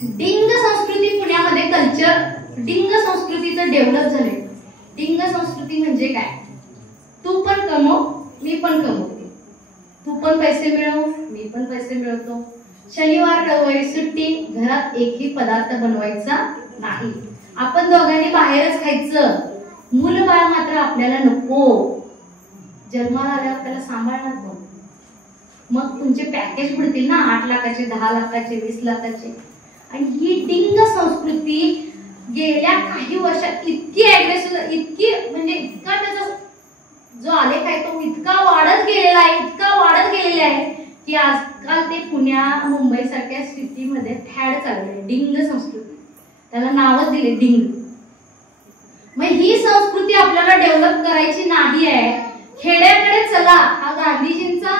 डिंग संस्कृती पुण्यामध्ये कल्चर डिंग संस्कृतीचं डेव्हलप झाले. डिंग संस्कृती म्हणजे काय? तू पण कमव, मी पण कमवते, तू पण पैसे मिळव, मी पण पैसे मिळवतो. शनिवार रविवारी सुट्टी, घरात एकही पदार्थ बनवायचा नाही, आपण दोघांनी बाहेरच खायचं. मूलबाळ मात्र आपल्याला नको. जन्माला आल्यावर त्याला सांभाळणार कोण? मग तुमचे पॅकेज पडतील ना 8 लाखाचे, 10 लाखाचे, 20 लाखाचे. आणि ही डिंग संस्कृती गेल्या काही वर्षात इतकी अग्रेसिव्ह, इतकी म्हणजे इतका त्याचा जो आलेख आहे तो इतका वाढत गेलेला आहे, इतका वाढत गेलेला आहे की आजकाल ते पुण्या मुंबई सारख्या सिटीमध्ये फॅड चालले डिंग संस्कृती. त्याला नावच दिले डिंग. मग ही संस्कृती आपल्याला डेव्हलप करायची नाही आहे. खेड्याकडे चला हा गांधीजींचा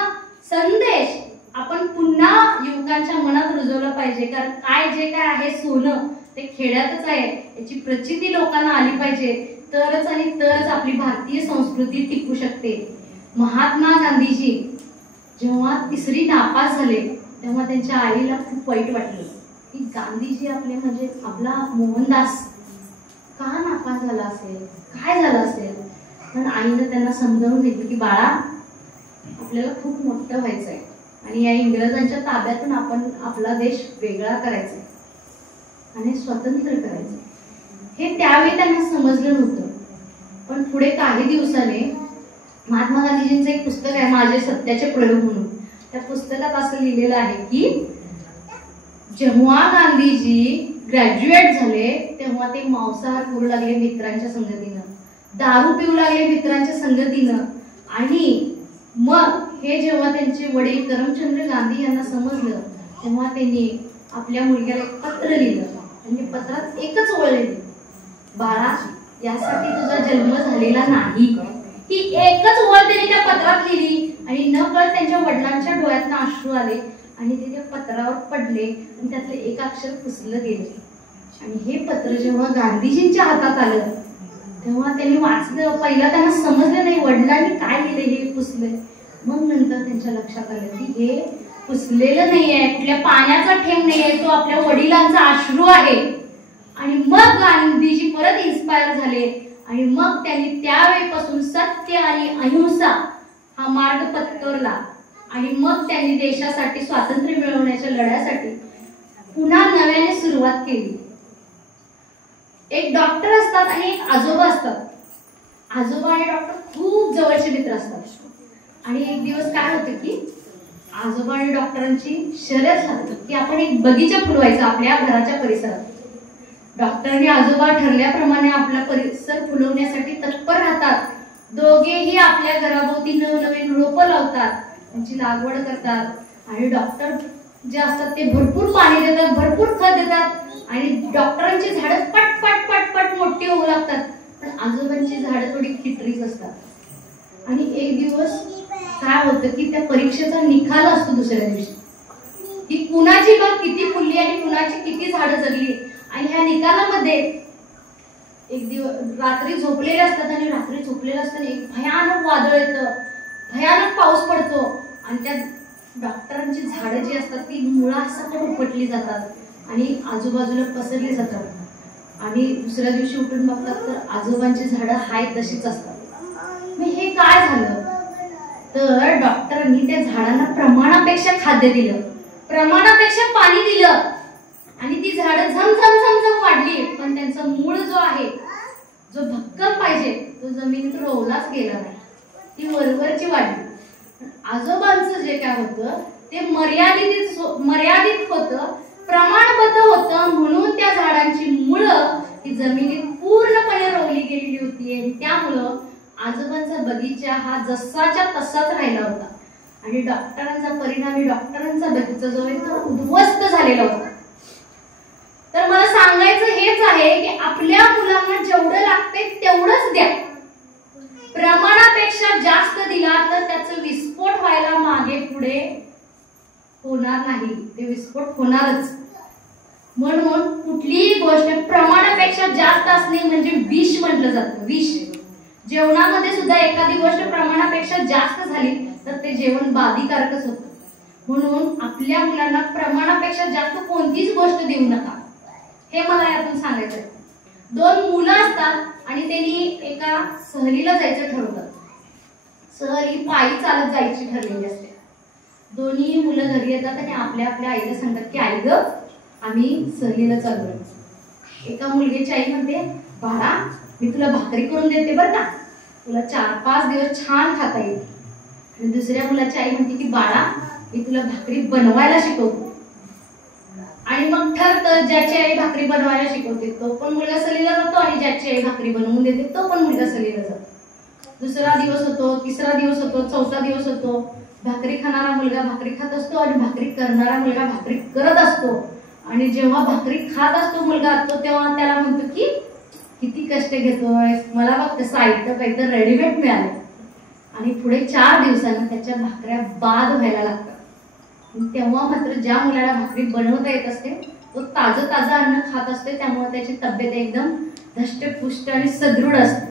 संदेश आपण पुन्हा युवकांच्या मनात रुजवला पाहिजे. कारण काय जे काय आहे सोनं ते खेड्यातच आहे, याची प्रचिती लोकांना आली पाहिजे. तरच आणि तरच आपली भारतीय संस्कृती टिकू शकते. महात्मा गांधीजी जेव्हा 3री नापास झाले तेव्हा त्यांच्या आईला खूप वाईट वाटलं की गांधीजी आपले म्हणजे आपला मोहनदास का नापास झाला असेल, काय झालं असेल. पण आईनं त्यांना समजावून घेतलं की बाळा आपल्याला खूप मोठं व्हायचं आहे आणि या इंग्रजांच्या ताब्यातून आपण आपला देश वेगळा करायचा आहे आणि स्वतंत्र करायचं. हे त्यावेळी त्यांना समजलं नव्हतं. पण पुढे काही दिवसाने महात्मा गांधीजींचं एक पुस्तक आहे माझे सत्याचे प्रयोग म्हणून. त्या पुस्तकात असं लिहिलेलं आहे की जेव्हा गांधीजी ग्रॅज्युएट झाले तेव्हा ते मांसाहार करू लागले मित्रांच्या संगतीनं, दारू पिऊ लागले मित्रांच्या संगतीनं. आणि मग हे जेव्हा त्यांचे वडील करमचंद गांधी यांना समजलं तेव्हा त्यांनी आपल्या मुलग्याला एक पत्र लिहिलं आणि पत्रात एकच ओळ लिहिली, बाळा यासाठी तुझा जन्म झालेला नाही. ही एकच ओळ त्यांनी त्या पत्रात लिहिली आणि नकळत त्यांच्या वडिलांच्या डोळ्यातनं अश्रू आले आणि ते त्या पत्रावर पडले आणि त्यातले एक अक्षर पुसलं गेले. आणि हे पत्र जेव्हा गांधीजींच्या हातात आलं तेव्हा त्यांनी वाचलं. पहिला त्यांना समजलं नाही वडिलांनी काय लिहिले हे पुसले. मग नंतर त्यांच्या लक्षात आलं की हे पुसलेलं नाहीये, कुठल्या पाण्याचा थेंब नाहीये, तो आपल्या वडिलांचा अश्रू आहे. आणि मग गांधीजी परत इन्स्पायर झाले आणि मग त्यांनी त्यावेळेपासून सत्य आणि अहिंसा हा मार्ग पत्करला. आणि मग त्यांनी देशासाठी स्वातंत्र्य मिळवण्याच्या लढ्यासाठी पुन्हा नव्याने सुरुवात केली. एक डॉक्टर असतात आणि एक आजोबा असतात. आजोबा आणि डॉक्टर खूप जवळचे मित्र असतात. आणि एक दिवस काय होतं की आजोबा आणि डॉक्टरांची शर्यत झाली की आपण एक बगीचा फुलवायचा आपल्या घराच्या परिसरात. डॉक्टर आणि आजोबा ठरल्याप्रमाणे आपला परिसर फुलवण्यासाठी तत्पर राहतात. दोघेही आपल्या घराभोवती नवनवीन रोपं लावतात, त्यांची लागवड करतात. आणि डॉक्टर जे असतात ते भरपूर पाणी देतात, भरपूर खत देतात आणि डॉक्टरांची झाडं पट पट पट पट मोठी होऊ लागतात. पण आजोबांची झाडं थोडी खिटरीच असतात. आणि एक दिवस काय होतं की त्या परीक्षेचा निकाल असतो दुसऱ्या दिवशी की कुणाची बाग किती फुलली आणि कुणाची किती झाडं जगली. आणि ह्या निकालामध्ये एक दिवस रात्री झोपलेले असतात आणि रात्री झोपलेले असताना एक भयानक वादळ येतं, भयानक पाऊस पडतो आणि त्या डॉक्टरांची झाडं जी असतात ती मुळासकट उपटली जातात आणि आजूबाजूला पसरली जातात. आणि दुसऱ्या दिवशी उठून बघतात तर आजोबांची झाडं हाय तशीच असतात. मग हे काय झालं तर डॉक्टरांनी त्या झाडांना प्रमाणापेक्षा खाद्य दिलं, प्रमाणापेक्षा पाणी दिलं आणि ती झाडं झमझम झमझम वाढली. पण त्यांचा मूळ जो आहे, जो भक्कम पाहिजे तो जमिनीत रोवलाच गेला नाही, ती वरवरची वाढली. आजोबांचं जे काय होतं ते मर्यादित होतं, प्रमाणबद्ध होतं. म्हणून त्या झाडांची मुळं ही जमिनीत पूर्णपणे रोवली गेलेली होती आणि त्यामुळं आजोबांचा बगीचा हा जसाच्या तसाच राहिला होता. आणि डॉक्टरांचा परिणामी डॉक्टरांचा बगीचा जो आहे तो उद्ध्वस्त झालेला होता. तर मला सांगायचं हेच आहे की आपल्या मुलांना जेवढं लागते तेवढंच द्या. प्रमाणापेक्षा जास्त दिला तर त्याचं विस्फोट व्हायला मागे पुढे होणार नाही, ते विस्फोट होणारच. म्हणून कुठलीही गोष्ट प्रमाणापेक्षा जास्त असणे म्हणजे विष म्हटलं जातं, विष. जेवणामध्ये सुद्धा एखादी गोष्ट प्रमाणापेक्षा जास्त झाली तर ते जेवण बाधीकारकच होतं. म्हणून आपल्या मुलांना प्रमाणापेक्षा जास्त कोणतीच गोष्ट देऊ नका, हे मला यातून सांगायचंय. 2 मुलं असतात आणि त्यांनी एका सहलीला जायचं ठरवतात. सहल ही पायी चालत जायची ठरलेली असते. दोन्ही मुलं घरी येतात आणि आपल्या आपल्या आईला सांगतात की आई ग, आम्ही सहलीला चाललोय. एका मुलगीची आई म्हणते, बाळा मी तुला भाकरी करून देते बरं का, तुला 4-5 दिवस छान खाता येईल. आणि दुसऱ्या मुलाची आई म्हणते की बाळा मी तुला भाकरी बनवायला शिकवतो. आणि मग ठरतं, ज्याची आई भाकरी बनवायला शिकवते तो पण मुलगा सहलीला जातो आणि ज्याची आई भाकरी बनवून देते तो पण मुलगा सहलीला जातो. दुसरा दिवस होतो, तिसरा दिवस होतो, चौथा दिवस होतो. भाकरी खाणारा मुलगा भाकरी खात असतो आणि भाकरी करणारा मुलगा भाकरी करत असतो. आणि जेव्हा भाकरी खात असतो मुलगा तो तेव्हा त्याला म्हणतो की किती कष्ट घेतोय, मला फक्त साहित्य काहीतरी रेडीमेड मिळालं. आणि पुढे 4 दिवसांनी त्याच्या भाकऱ्या बाद व्हायला लागतात. तेव्हा मात्र ज्या मुलाला भाकरी बनवता येत असते तो ताजं ताजं अन्न खात असते, त्यामुळे त्याची तब्येत एकदम धष्टपुष्ट आणि सदृढ असते.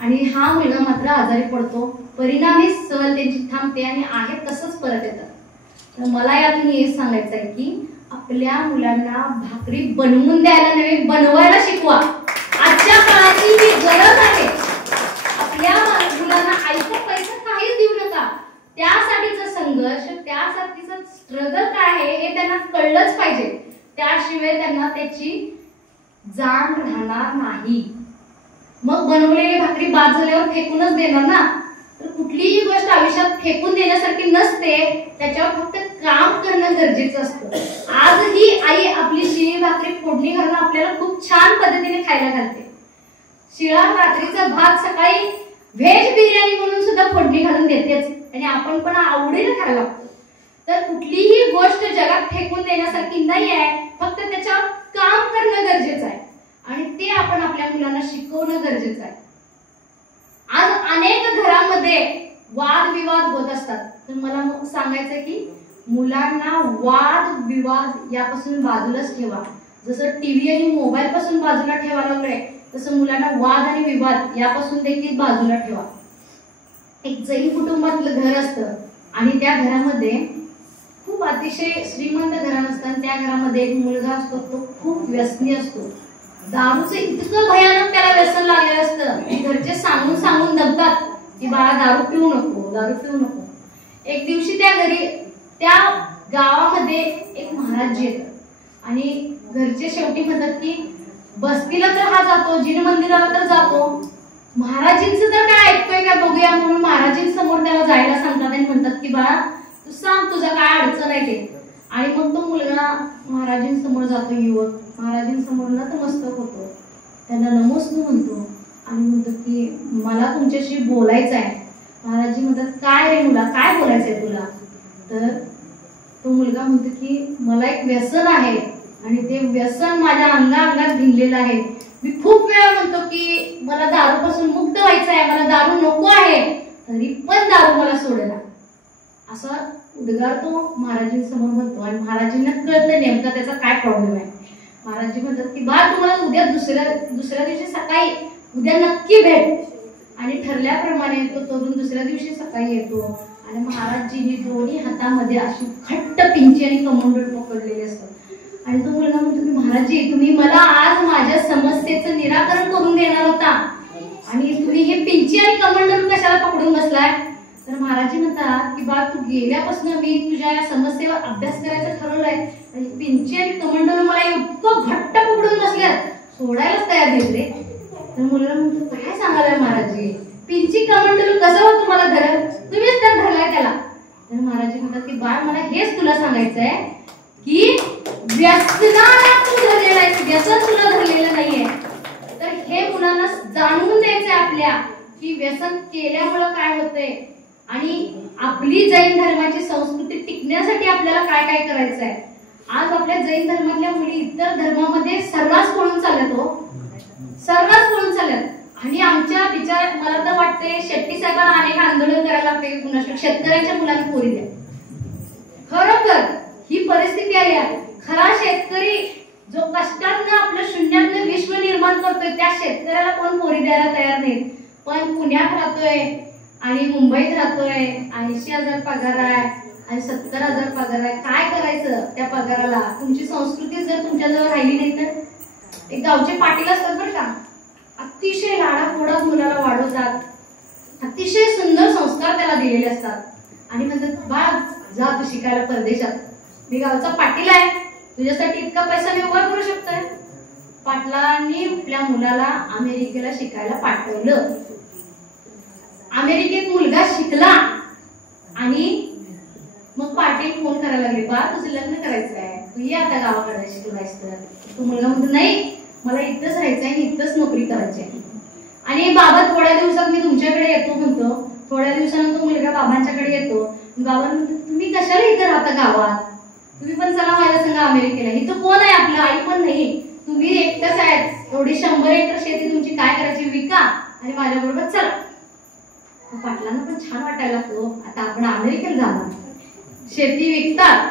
आणि हा मुलगा मात्र आजारी पडतो. परिणामी सहल त्यांची थांबते आणि आहे तसंच परत येतात. तर मला यातून हे सांगायचं आहे की आपल्या मुलांना भाकरी बनवून द्यायला नव्हे, बनवायला शिकवा. आजच्या काळाची ही गरज आहे. आपल्या मुलांना आईचा पैसा काहीच देऊ नका. त्यासाठीचा संघर्ष, त्यासाठीचं स्ट्रगल काय आहे हे त्यांना कळलंच पाहिजे. त्याशिवाय त्यांना त्याची जाण राहणार नाही. मग बनवलेली भाकरी बाद झाल्यावर फेकूनच देणार ना. तर कुठलीही गोष्ट आयुष्यात फेकून देण्यासारखी नसते, त्याच्यावर फक्त काम करणं गरजेचं असतं. आजही आई आपली शिळी भाकरी फोडणी घालून आपल्याला खूप छान पद्धतीने खायला घालते. शिळा रात्रीचा भात सकाळी व्हेज बिर्याणी म्हणून सुद्धा फोडणी घालून देतेच आणि आपण पण आवडीने खायला लागतो. तर कुठलीही गोष्ट जगात फेकून देण्यासारखी नाही आहे, फक्त त्याच्यावर काम करणं गरजेचं आहे आणि ते आपण आपल्या मुलांना शिकवणं गरजेचं आहे. आज अनेक घरांमध्ये वादविवाद होत असतात. तर मला सांगायचं की मुलांना वाद विवाद यापासून बाजूलाच ठेवा. जसं टीव्ही आणि मोबाईल पासून बाजूला ठेवायला लागलोय तसं मुलांना वाद आणि विवाद यापासून देखील बाजूला ठेवा. एक जैन कुटुंबातलं घर असतं आणि त्या घरामध्ये खूप अतिशय श्रीमंत घराणं असतं आणि त्या घरामध्ये एक मुलगा असतो, तो खूप व्यसनी असतो. दारूचं इतकं भयानक त्याला व्यसन लागलेलं असतं की घरचे सांगून सांगून दबतात की बाळा दारू पिऊ नको, दारू पिऊ नको. एक दिवशी त्या गावामध्ये एक महाराज येतात आणि घरचे शेवटी म्हणतात की बस्तीला तर हा जातो, जिन मंदिराला तर जातो, महाराजींचं तर काय ऐकतोय का बघूया म्हणून महाराजींसमोर त्याला जायला सांगतात आणि म्हणतात की बाळा तू सांग तुझा काय अडचण आहे ते. आणि मग तो मुलगा महाराजींसमोर जातो, युवक महाराजींसमोर नतमस्तक होतो, त्यांना नमस्ते म्हणतो आणि म्हणतो की मला तुमच्याशी बोलायचं आहे. महाराजी म्हणतात काय रे मुला, काय बोलायचंय तुला. तर तो मुलगा म्हणतो की मला एक व्यसन आहे आणि ते व्यसन माझ्या अंगात भिनलेलं आहे. मी खूप वेळा म्हणतो की मला दारूपासून मुक्त व्हायचं आहे, मला दारू नको आहे, तरी पण दारू मला सोडेना. असं उद्गार तो महाराजींसमोर म्हणतो आणि महाराजींना कळतं नेमका त्याचा काय प्रॉब्लेम आहे. महाराजी म्हणतात की बा तुम्हाला उद्या दुसऱ्या दिवशी सकाळी उद्या नक्की भेट. आणि ठरल्याप्रमाणे तो तरुण दुसऱ्या दिवशी सकाळी येतो आणि महाराजजींनी दोन्ही हातामध्ये अशी घट्ट पिंची आणि कमंडल पकडलेले असतात. आणि तो मुलगा म्हणतो की महाराजी तुम्ही मला आज माझ्या समस्येचं निराकरण करून देणार होता आणि तुम्ही हे पिंची आणि कमंडल कशाला पकडून बसलाय. तर महाराजी म्हणतात की बा तू गेल्यापासून मी तुझ्या या समस्येवर अभ्यास करायचं ठरवलंय आणि पिंची आणि कमंडल मला इतकं घट्ट पकडून बसल्यात सोडायलाच तयार नाही रे. तर मुलगा म्हणतो काय सांगायला महाराजी, पिंची कमंडल कसं होतं तुम्हाला धरल, तुम्हीच तर धरलाय त्याला. तर महाराजी म्हणतात की बाळ मला हेच तुला सांगायचंय की व्यसनाला तू धरलेला आहे, व्यसन तुला धरलेलं नाहीये. तर हे मुलांना जाणून द्यायचंय आपल्या की व्यसन केल्यामुळं काय होतंय आणि आपली जैन धर्माची संस्कृती टिकण्यासाठी आपल्याला काय काय करायचं आहे. आज आपल्या जैन धर्मातल्या मुली इतर धर्मामध्ये सर्रास पळून चालल्यात हो, सर्रास पळून चालल्यात. आणि आमच्या विचार मला तर वाटते शेट्टी साहेबांना अनेक आंदोलन करायला लागते, कुणाष्ट शेतकऱ्यांच्या मुलांना पोरी द्या. खरोखर ही परिस्थिती आली आहे. खरा शेतकरी जो कष्टातनं आपलं शून्यातलं विश्व निर्माण करतोय त्या शेतकऱ्याला कोण पोरी द्यायला तयार नाहीत. पण पुण्यात राहतोय आणि मुंबईत राहतोय, 80,000 पगार आहे, आणि 70,000 पगार आहे, काय करायचं त्या पगाराला? तुमची संस्कृती जर तुमच्याजवळ राहिली नाही तर एक गावचे पाटील असतात बरं का, अतिशय लाडापोडात मुलाला वाढवतात, अतिशय सुंदर संस्कार त्याला दिलेले असतात आणि म्हणतात बाळ जा तू शिकायला परदेशात, मी गावचा पाटील आहे, तुझ्यासाठी इतका पैसा मी उभा करू शकतोय. पाटलांनी आपल्या मुलाला अमेरिकेला शिकायला पाठवलं. अमेरिकेत मुलगा शिकला आणि मग पाटील फोन करायला लागले, बा तुझं लग्न करायचं आहे, तू ये आता गावाकडे शिकलायस तर. तो मुलगा म्हणतो नाही मला इथंच राहायचं आहे, इथंच नोकरी करायची आहे. आणि बाबा थोड्या दिवसात मी तुमच्याकडे येतो म्हणतो. थोड्या दिवसानंतर तो मुलगा बाबांच्याकडे येतो. बाबा म्हणतो तुम्ही कशाला इथं राहता गावात, तुम्ही पण चला माझ्या संग अमेरिकेला, इथं कोण आहे आपलं, आई पण नाही, तुम्ही एकटंच आहेत, एवढी 100 एकर शेती तुमची काय करायची, विका आणि माझ्या बरोबर चला. पाटलांना पण छान वाटायला लागतो, आता आपण अमेरिकेला जाणार, शेती विकतात,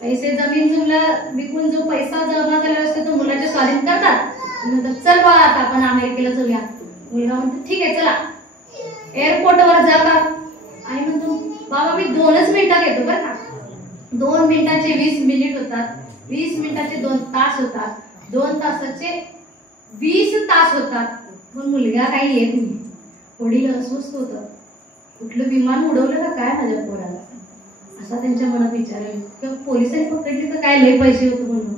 पैसे जमीन जुमला विकून जो पैसा जमा झाला असतो तो मुलाच्या स्वाधीन करतात. चल बा आता आपण अमेरिकेला जाऊया. मुलगा म्हणतो ठीक आहे चला. एअरपोर्टवर जातात आणि म्हणतो बाबा मी 2च मिनिटात येतो बरं का. 2 मिनिटाचे 20 मिनिट होतात, 20 मिनिटाचे 2 तास होतात, 2 तासाचे 20 तास होतात, पण मुलगा काही येत नाही. वडील अस्वस्थ होतं, कुठलं विमान उडवलं का काय माझ्या पोराला, असा त्यांच्या मनात विचार आहे. किंवा पोलिसांनी पकडली तर काय लय पैसे होते म्हणून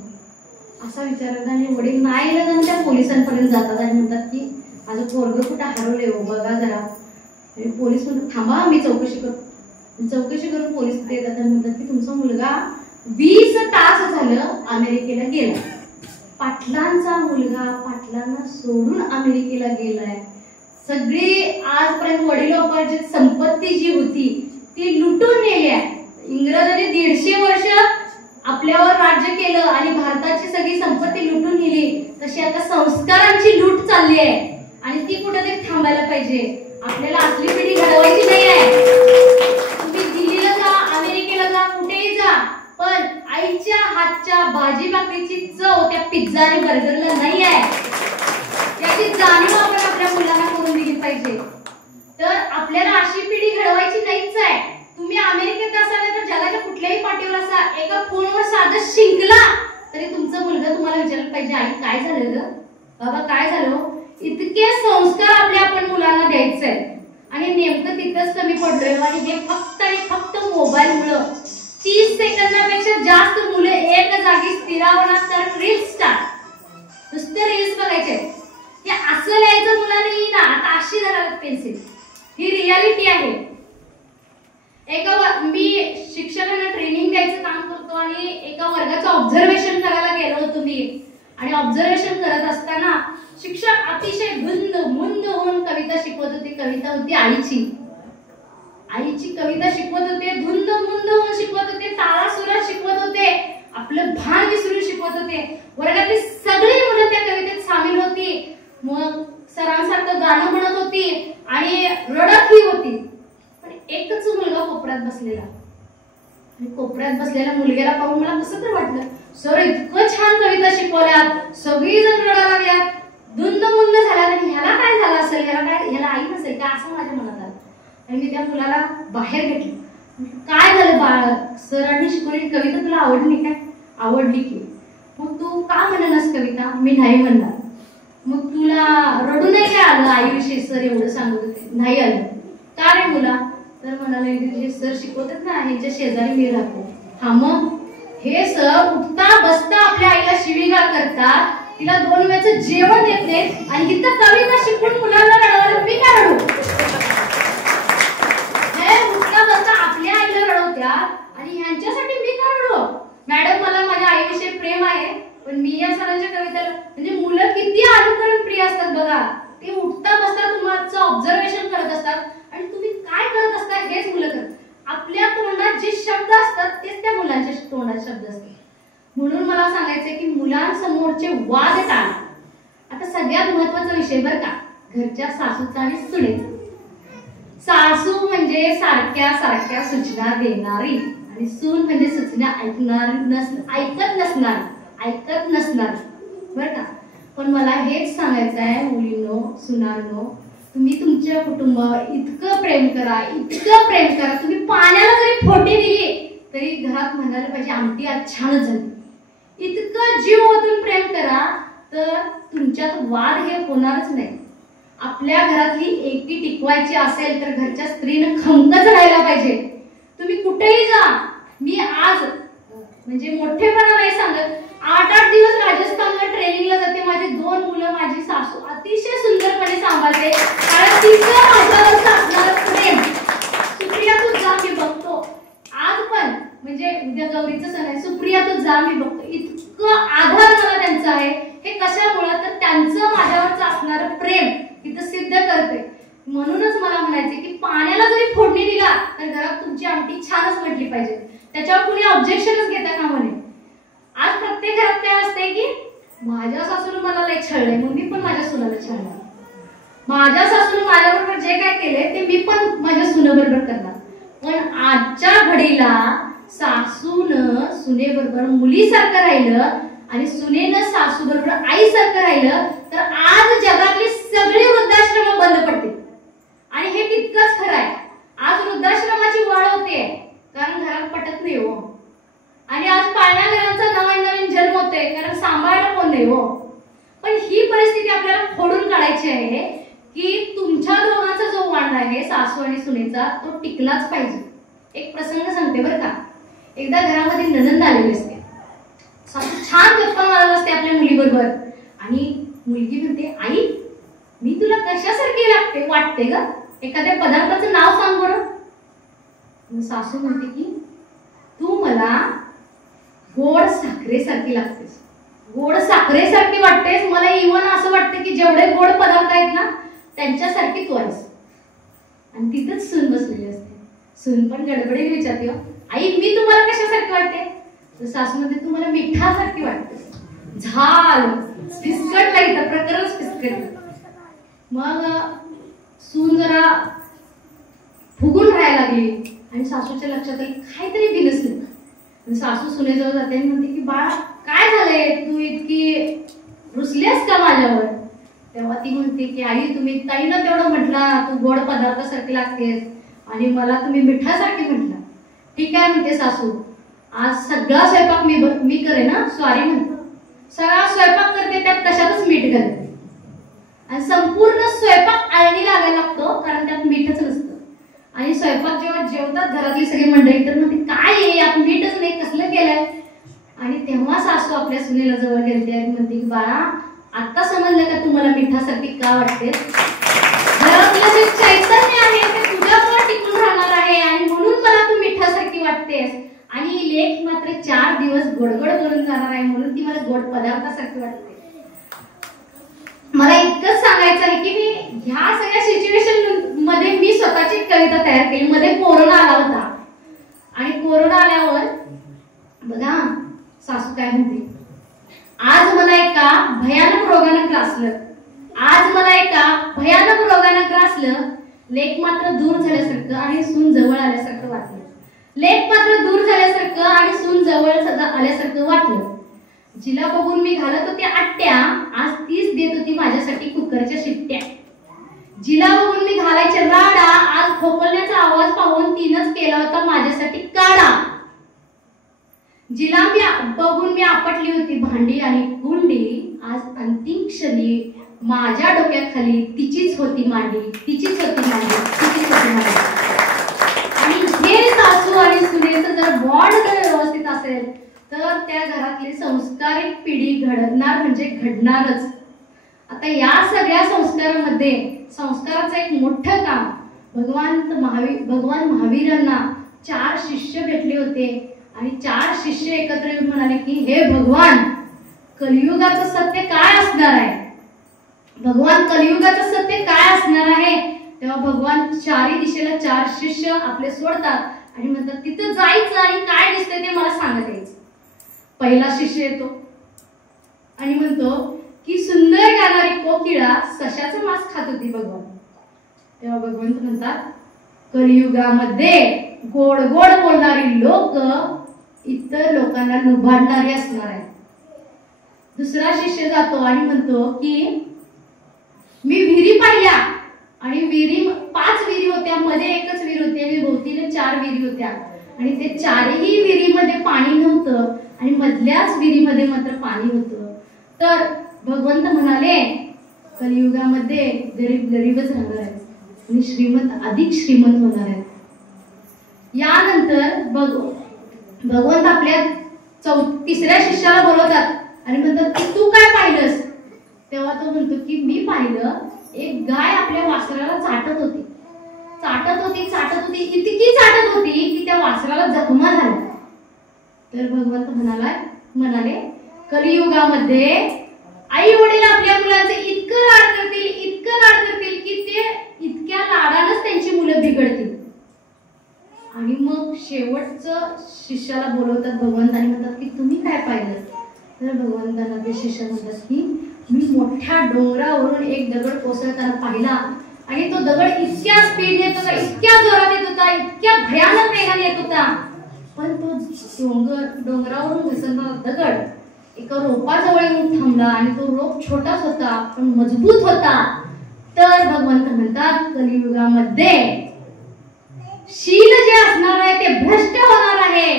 असा विचार होता. आणि वडील नाही ना त्या पोलिसांपर्यंत जातात आणि म्हणतात की माझं पोरगं कुठं हरवलंय हो बघा जरा. आणि पोलीस म्हणतात थांबा मी चौकशी करतो. चौकशी करून पोलीस तिथे येतात आणि म्हणतात की तुमचा मुलगा 20 तास झालं अमेरिकेला गेला. पाटलांचा मुलगा पाटलांना सोडून अमेरिकेला गेलाय. सगळी आजपर्यंत वडिलोपार्जित संपत्ती जी होती ती लुटून नेली आहे. इंग्रजांनी 150 वर्ष आपल्यावर राज्य केलं आणि भारताची सगळी संपत्ती लुटून नेली. तशी आता संस्कारांची लूट चालली आहे आणि ती कुठेतरी थांबायला पाहिजे. आपल्याला असली पिढी घडवायची नाही आहे. तुम्ही दिल्लीला जा, अमेरिकेला जा, कुठेही जा, पण आईच्या हातच्या भाजी भाकरीची चव त्या पिझ्झा आणि बर्गरला नाही आहे. याची जाणीव आपण आपल्या मुलांना करून दिली पाहिजे. तर आपल्याला अशी पिढी घडवायची नाहीच आहे. तुम्ही अमेरिकेत असाल तर जगाच्या कुठल्याही पाठीवर असा, एका फोनवर साधं शिंकला तरी तुमचा मुलगा तुम्हाला विचारलं पाहिजे आई काय झालं ग, बाबा काय झालं. इतके संस्कार आपल्या आपण मुलांना द्यायचे आणि नेमकं तिथंच कमी पडलोय. आणि हे फक्त आणि फक्त मोबाईलमुळे 30 सेकंदापेक्षा जास्त मुलं एक जागी स्थिरावणार तर रील्स स्टार्ट, नुसते रील्स बघायचे. हे असं लिहायचं मुलांनी ना, आता अशी धरायला पेन्सिल, ही रियालिटी आहे. मी शिक्षकांना ट्रेनिंग द्यायचं काम करतो आणि एका वर्गाचं ऑब्झर्वेशन करायला गेलो होतो मी. आणि ऑब्झर्वेशन करत असताना शिक्षक अतिशय धुंद मुंद होऊन कविता शिकवत होते. कविता होती आईची कविता शिकवत होते, धुंद मुंद होऊन शिकवत होते, तारासुरात शिकवत होते, आपलं भान विसरून शिकवत होते. वर्गातली सगळी मुलं त्या कवितेत सामील होती. मग सरांसारखं गाणं म्हणत होती आणि रडतही होती. पण एकच मुलगा कोपऱ्यात बसलेला. आणि कोपऱ्यात बसलेल्या मुलग्याला पाहून मला कसं तर वाटलं, सर इतकं छान कविता शिकवल्यात, सगळी जण रडायला लागल्यात, धुंद मुंद झाला, आणि ह्याला काय झालं असेल, ह्याला आई नसेल का असं माझ्या मनात आलं. आणि मी त्या मुलाला बाहेर घेतलं. काय झालं बाळ, सरांनी शिकवलेली कविता तुला आवडली काय? आवडली की. मग तू का म्हणलास कविता? मी नाही म्हणणार. मग तुला रडू नाही काय आलं आईविषयी सर एवढं सांगत होते? नाही आलं. का रे मुला? तर म्हणाले जे सर शिकवतात ना ह्याच्या शेजारी मी राहतो. हा मग हे सर उठता बसता आपल्या आईला शिवीगाळ करतात, तिला 2 वेळचं जेवण देत नाहीत आणि इथं कविता शिकून मुलांना रडवायला मी का रडू? हे उठता बसता आपल्या आईला रडवत्यात आणि ह्यांच्यासाठी मी का रडू? मॅडम मला माझ्या आईविषयी प्रेम आहे, पण मी या सरांच्या कवितेला, म्हणजे मुलं किती अनुकरण प्रिय असतात बघा. ते उठता बसता तुमचं ऑब्झर्वेशन करत असतात आणि तुम्ही काय करत असता हेच मुलं करतात. आपल्या तोंडात जे शब्द असतात तेच त्या मुलांच्या तोंडात शब्द असतात. म्हणून मला सांगायचंय की मुलांसमोरचे वाद टाळा. आता सगळ्यात महत्वाचा विषय बरं का, घरच्या सासूचा आणि सुनेचा. सासू म्हणजे सारख्या सारख्या सूचना देणारी आणि सून म्हणजे सूचना ऐकत नसणार बरं का. पण मला हेच सांगायचं आहे मुलींनो, सुनांनो, तुम्ही तुमच्या कुटुंबावर इतकं प्रेम करा, तुम्ही पाण्याला जरी फोडणी दिली तरी घरात म्हणायला पाहिजे आमटी आज छानच झाली. इतकं जीव ओतून प्रेम करा तर तुमच्यात वाद हे होणारच नाही. आपल्या घरातली एकी टिकवायची असेल तर घरच्या स्त्रीनं खमकच राहायला पाहिजे. तुम्ही कुठेही जा, मी आज म्हणजे मोठेपणा नाही सांगत, 8-8 दिवस राजस्थानला ट्रेनिंगला जाते. माझी 2 मुलं माझी सासू अतिशय सुंदरपणे सांभाळते, कारण तिचं माझ्यावर असणारं प्रेम. सुप्रिया तू जा, मी बघतो. आज पण म्हणजे उद्या गौरीचं सण आहे, सुप्रिया तू जा, मी बघतो. इतकं आधार मला त्यांचा आहे. हे कशामुळं तर त्यांचं माझ्यावरचं असणारं प्रेम तिथं सिद्ध करते. म्हणूनच मला म्हणायचे की पाण्याला जरी फोडणी दिला तर घरात तुमची आमटी छानच म्हटली पाहिजे. त्याच्यावर कुणी ऑब्जेक्शनच घेता कामा नये. आज प्रत्येक घरात काय असते की माझ्या सासूने मला लय छळलंय म्हणून मी पण माझ्या सुनाला छळणार. माझ्या सासूने माझ्याबरोबर जे काय केले ते मी पण माझ्या सुनेबरोबर करणार. पण आजच्या घडीला सासूनं सुनेबरोबर मुलीसारखं राहिलं आणि सुनेनं सासू बरोबर आईसारखं राहिलं तर आज जगातली सगळी वृद्धाश्रम बंद पडते. आणि हे तितकंच खरं आहे. आज वृद्धाश्रमाची वाढ होते कारण घरात पटत नाही हो. आणि आज पाळण्या घरांचा नवीन जन्म होतोय कारण सांभाळायला कोण नाही हो. पण ही परिस्थिती आपल्याला फोडून काढायची आहे की तुमच्या दोघांचा जो वांड आहे सासू आणि सुनेचा तो टिकलाच पाहिजे. एक प्रसंग सांगते बरं का. एकदा घरामध्ये नणंद आलेली असते. सासू छान गप्पा मारत असते आपल्या मुलीबरोबर आणि मुलगी म्हणते, आई मी तुला कशासारखी वाटते ग, एखाद्या पदार्थाचं नाव सांग बरं. सासू म्हणते की तू मला गोड साखरेसारखी लागतेस. गोड साखरेसारखी वाटतेस. मला इव्हन असं वाटतं की जेवढे गोड पदार्थ आहेत ना त्यांच्यासारखी तू आहेस. आणि तिथंच सून बसलेली असते. सून पण गडबडीने विचारते, आई मी तुम्हाला कशासारखी वाटते. तर सासू म्हणते तू मला मिठासारखी वाटते. झालं फिसकटला, इथं प्रकरणच फिसकटलं. मग सून जरा फुगून राहायला लागली आणि सासूच्या लक्षात आली काहीतरी बिनसलं. सासू सुनेजवळ जाते आणि म्हणते की बाळा काय झालंय, तू इतकी रुसलीस का माझ्यावर. तेव्हा ती म्हणते की आई तुम्ही ताईनं तेवढं म्हटला तू गोड पदार्थासारखी लागतेस आणि मला तुम्ही मिठासारखी म्हटला. ठीक आहे म्हणते सासू, आज सगळा स्वयंपाक मी करेन ना. सॉरी म्हणतो. सगळा स्वयंपाक करते त्यात कशातच मीठ घालते आणि संपूर्ण स्वयंपाक आळणी लागायला लागतो कारण त्यात मीठच नसतं. आणि स्वयंपाक जेव्हा जेवतात घरातली सगळी मंडळी तर म्हणते काय यात मीठच नाही कसलं केलंय. आणि तेव्हा सासू आपल्या सुनेला जवळ गेलते आणि म्हणते की बाळा आता समजलं का तुम्हाला मिठासारखी का वाटते. घरातलं जे चैतन्य आहे ते तुझ्यावर टिकून राहणार आहे आणि म्हणून मला तू मिठासारखी वाटतेस. आणि लेक मात्र 4 दिवस गोडगोड बोलून जाणार आहे म्हणून ती मला गोड पदार्थासारखी वाटते. मला इतकंच सांगायचं आहे की मी ह्या सगळ्या सिच्युएशन मध्ये मी स्वतःची कविता तयार केली. मध्ये कोरोना आला होता आणि कोरोना आल्यावर बघा सासू काय म्हणते, आज मला एका भयानक रोगानं ग्रासलं. आज मला एका भयानक रोगानं ग्रासलं. लेक मात्र दूर झाल्यासारखं आणि सून जवळ आल्यासारखं वाटलं. लेक मात्र दूर झाल्यासारखं आणि सून जवळ आल्यासारखं वाटलं. जिला बघून मी घालत होते आट्या आज तीच देत होती माझ्यासाठी कुकरच्या शिट्ट्या. जिला बघून मी घालायचे राडा आज खोकलण्याचा आवाज पाहून तिनंच केला होता माझ्यासाठी काढा. जिला बघून मी आपटली होती भांडी आणि कुंडी आज अंतिम क्षणी माझ्या डोक्याखाली तिचीच होती मांडी, तिचीच होती मांडी, तिचीच होती मांडी. आणि हे सासू आणि सुनेचं जर बॉन्ड व्यवस्थित असेल तर त्या घरातली संस्कारिक पिढी घडणार म्हणजे घडणारच. आता या सगळ्या संस्कारामध्ये संस्काराचं एक मोठं काम भगवान महावीरांना 4 शिष्य भेटले होते आणि 4 शिष्य एकत्र येऊन म्हणाले की हे भगवान कलियुगाचं सत्य काय असणार आहे. भगवान कलियुगाचं सत्य काय असणार आहे. तेव्हा भगवान 4ही दिशेला 4 शिष्य आपले सोडतात आणि म्हणतात तिथं जायचं आणि काय दिसतंय ते मला सांगत यायचं. पहिला शिष्य येतो आणि म्हणतो की सुंदर गाणारी कोकिळा सशाचं मांस खात होती भगवान. तेव्हा भगवंत म्हणतात कलियुगामध्ये गोड गोड बोलणारी लोक इतर लोकांना लुबाडणारी असणार आहेत. दुसरा शिष्य जातो आणि म्हणतो की मी विहिरी पाहिल्या आणि विहिरी 5 विहिरी होत्या, मध्ये एकच विहीर होती आणि भोवतीने 4 विहिरी होत्या आणि ते चारही विहिरीमध्ये पाणी नव्हतं आणि मधल्याच विहिरीमध्ये मात्र पाणी होतं. तर भगवंत म्हणाले कलियुगामध्ये गरीब गरीबच राहणार आहे आणि श्रीमंत अधिक श्रीमंत होणार आहे. यानंतर भगवंत आपल्या तिसऱ्या शिष्याला बोलवतात आणि म्हणतात की तू काय पाहिलंस. तेव्हा तो म्हणतो की मी पाहिलं एक गाय आपल्या वासराला चाटत होती, इतकी चाटत होती की त्या वासराला जखमा झाल्या. तर भगवंत म्हणाले कलियुगामध्ये आई वडील आपल्या मुलांचे इतकं लाड करतील की ते इतक्या लाडानच त्यांची मुलं बिघडतील. आणि मग शेवटचं शिष्याला बोलवतात भगवंत आणि म्हणतात की तुम्ही काय पाहिलं. तर भगवंतांना ते शिष्य म्हणतात की मी मोठ्या डोंगरावरून एक दगड कोसळताना पाहिला आणि तो दगड इतक्या स्पीड येत होता, इतक्या जोरात येत होता, इतक्या भयानक वेगाने येत होता. पण तो डोंगरावरून घसरणारा दगड एका रोपाजवळ येऊन थांबला आणि तो रोप छोटाच होता पण मजबूत होता. तर भगवंत म्हणतात कलियुगामध्ये शील जे असणार आहे ते भ्रष्ट होणार आहे,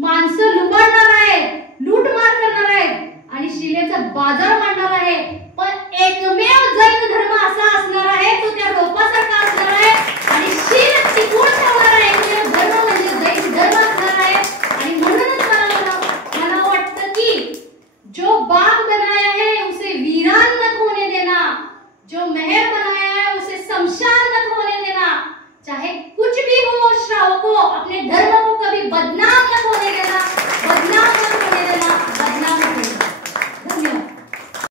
माणसं लुबाडणार आहेत, लूटमार करणार आहेत आणि शिलेचा बाजार मांडणार आहे. पण एकमेव जैन धर्म असा असणार आहे तो त्या रोपासारखा असणार आहे आणि शील टिकवून ठेवणार आहे. एकमेव धर्म म्हणजे जैन धर्म असणार आहे. आणि म्हणूनच मला वाटतं की जो बाग बनाया है उसे वीरान मत होने देना, जो महल बनाया है उसे शमशान मत होने देना. चाहे कुछ भी हो, श्रावकों अपने धर्म को कभी बदनाम